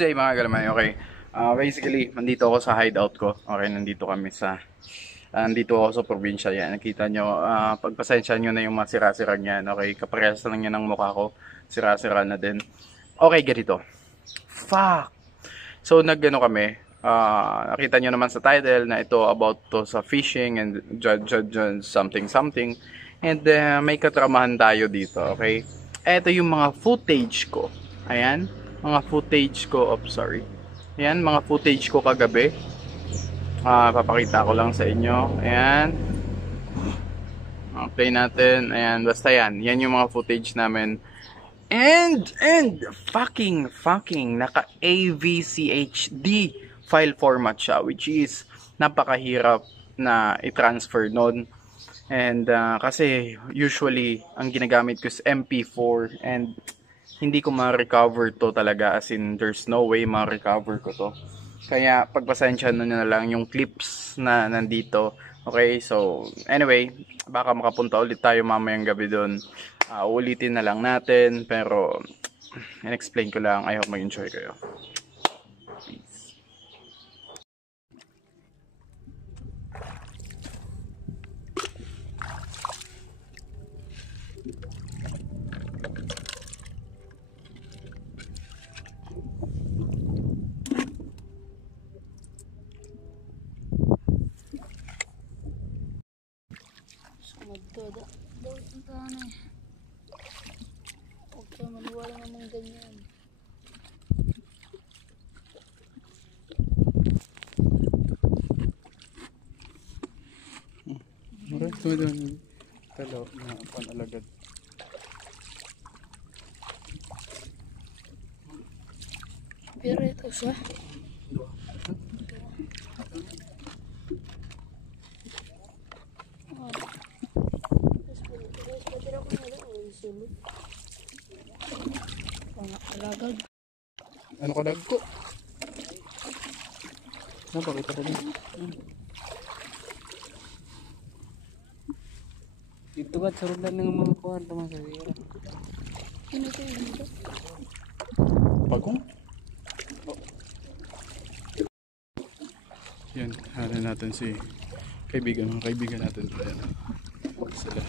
day mga galamay, okay. Basically, nandito ako sa hideout ko. Okay, nandito ako sa probinsya yan. Nakita nyo, pagpasensya nyo na yung mga sira-sira niyan. Okay, kaparehas lang yan ng mukha ko. Sira-sira na din. Okay, ganito. Fuck! So, kami. Nakita nyo naman sa title na ito about to sa fishing and something. And may katramahan tayo dito, okay. Ito yung mga footage ko. Ayan, mga footage ko. Sorry. Ayan, mga footage ko kagabi. Papakita ko lang sa inyo. Ayan. Play natin. Ayan, basta yan. Yan yung mga footage namin. And fucking naka AVCHD file format siya, which is napakahirap na i-transfer nun. And kasi usually ang ginagamit ko is MP4 and hindi ko ma-recover to talaga, as in there's no way ma-recover ko to. Kaya pagpasensya nyo na lang yung clips na nandito. Okay, so anyway, baka makapunta ulit tayo mamayang gabi doon. Ulitin na lang natin, pero in-explain ko lang. I hope mag-enjoy kayo. Peace. Huwag ka maniwala naman ganyan. Maray, tumadaan yung talo na panalagad. Pero ito siya. Alagad. Ano ka nagko? Napakita ko din. Ito ba sarulan ng mga kuwan teman saya. Ano ito yung dito? Bagong? Yan, hanan natin si mga kaibigan natin. Ayan. Sila,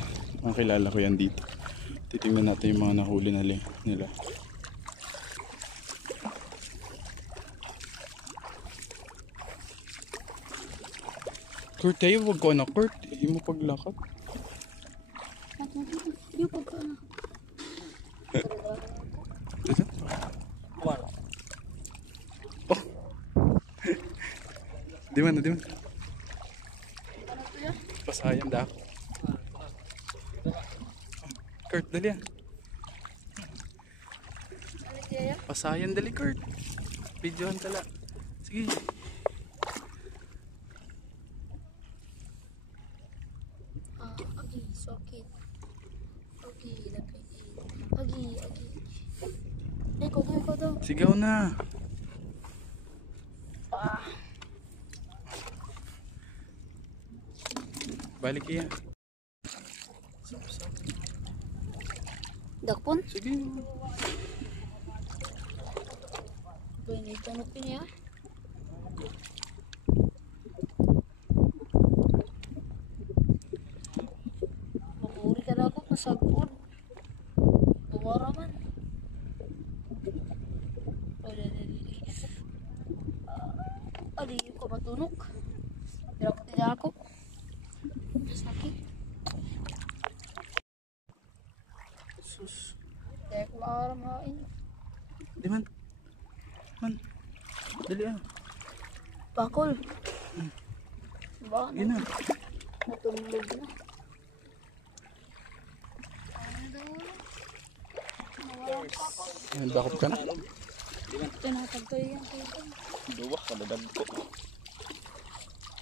mga kilala ko yan dito. Titingnan natin yung mga nahuli nila. Kurt, tayo wag ko na Kurt. Hindi mo paglakad. Yung pagka ano. Dito? Kuwan. Oh! Di man. Ano to yan? Pasayan da ako. Kurt, dali ah. Ano kaya? Pasayan dali Kurt. Videohan tala. Sige. Agi, sakit. Agi, lapit. Agi. Eko daw. Sigaw na. Balik iya. Dakpon? Sige. Pwede tanupin niya. Mamuri ka na ako pasagpon. Mawara man. Adi ko matunog. Pero ko tidak ako. Sakit. Sus. Kaya ko maaram-hain. Di man. Dali ah. Bakol. Baka Gina. natulog na. Ano daw ulo? Nawala pa ako. Bakop ka na. Tinatagtay yan kayo. Duwa kadadag ko.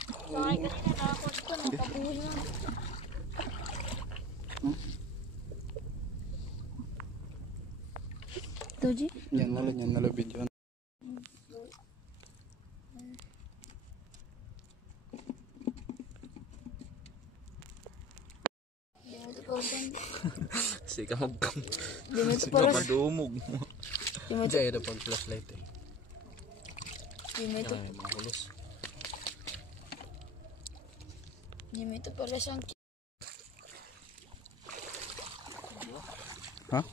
Sakay kanina nakakot ko. Natabuhin lang. Ito, G? Yan nala video. Sige magkam. Di mo ito Sige para madumog. Di mo ito. Diyan ito pag flashlight eh. Jimmy, ito. Ay, mga hulos. Jimmy, ito pala siyang Ha?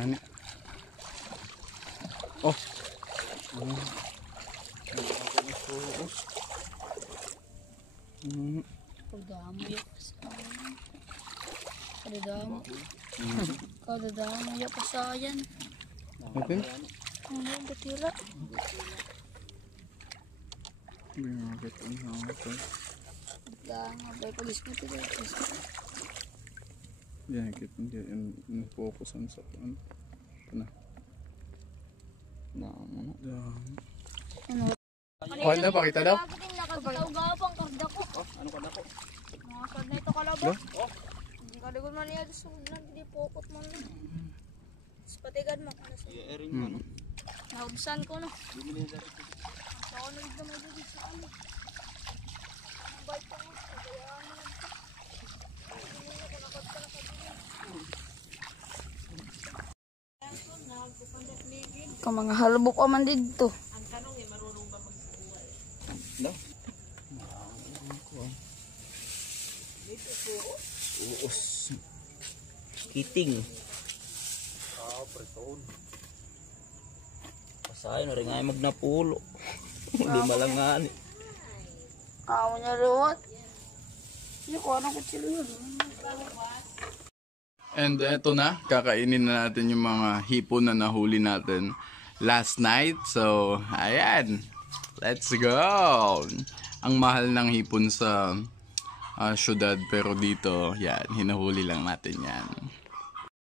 Ano? Oh. Kadamo ya pasayan. Kadamo. Kadamo ya pasayan. Okay. Ano ang batira? Binagit ang hawak. Kadamo. Bay pag-iskuti ko. Binagit ang focus ang sa ano. Ito na. Ano? Wala, pakita daw. Bakit yung nakagtaw-gapang karda ko? Ano ka na po? Mga karda ito kalaba. Hindi ka ligod man niya. Sunod na, hindi pokot man na. Tapos patigad mo. Erin mo, no? Naubsan ko na. Ako nagdamay dito sa ano. Ang bait ko mo. Kaya mo. Hindi ko nakagta na kabila. Ka mga halubok pa man dito. No? Uus. Kiting. Pasayo na rin nga yung magnapulo. Hindi malangan. Ako niya luwat. Hindi ko anong kutsilo yun. And eto na, kakainin na natin yung mga hipon na nahuli natin last night. So, ayan. Let's go! Ang mahal ng hipon sa syudad, pero dito, yan, hinahuli lang natin yan.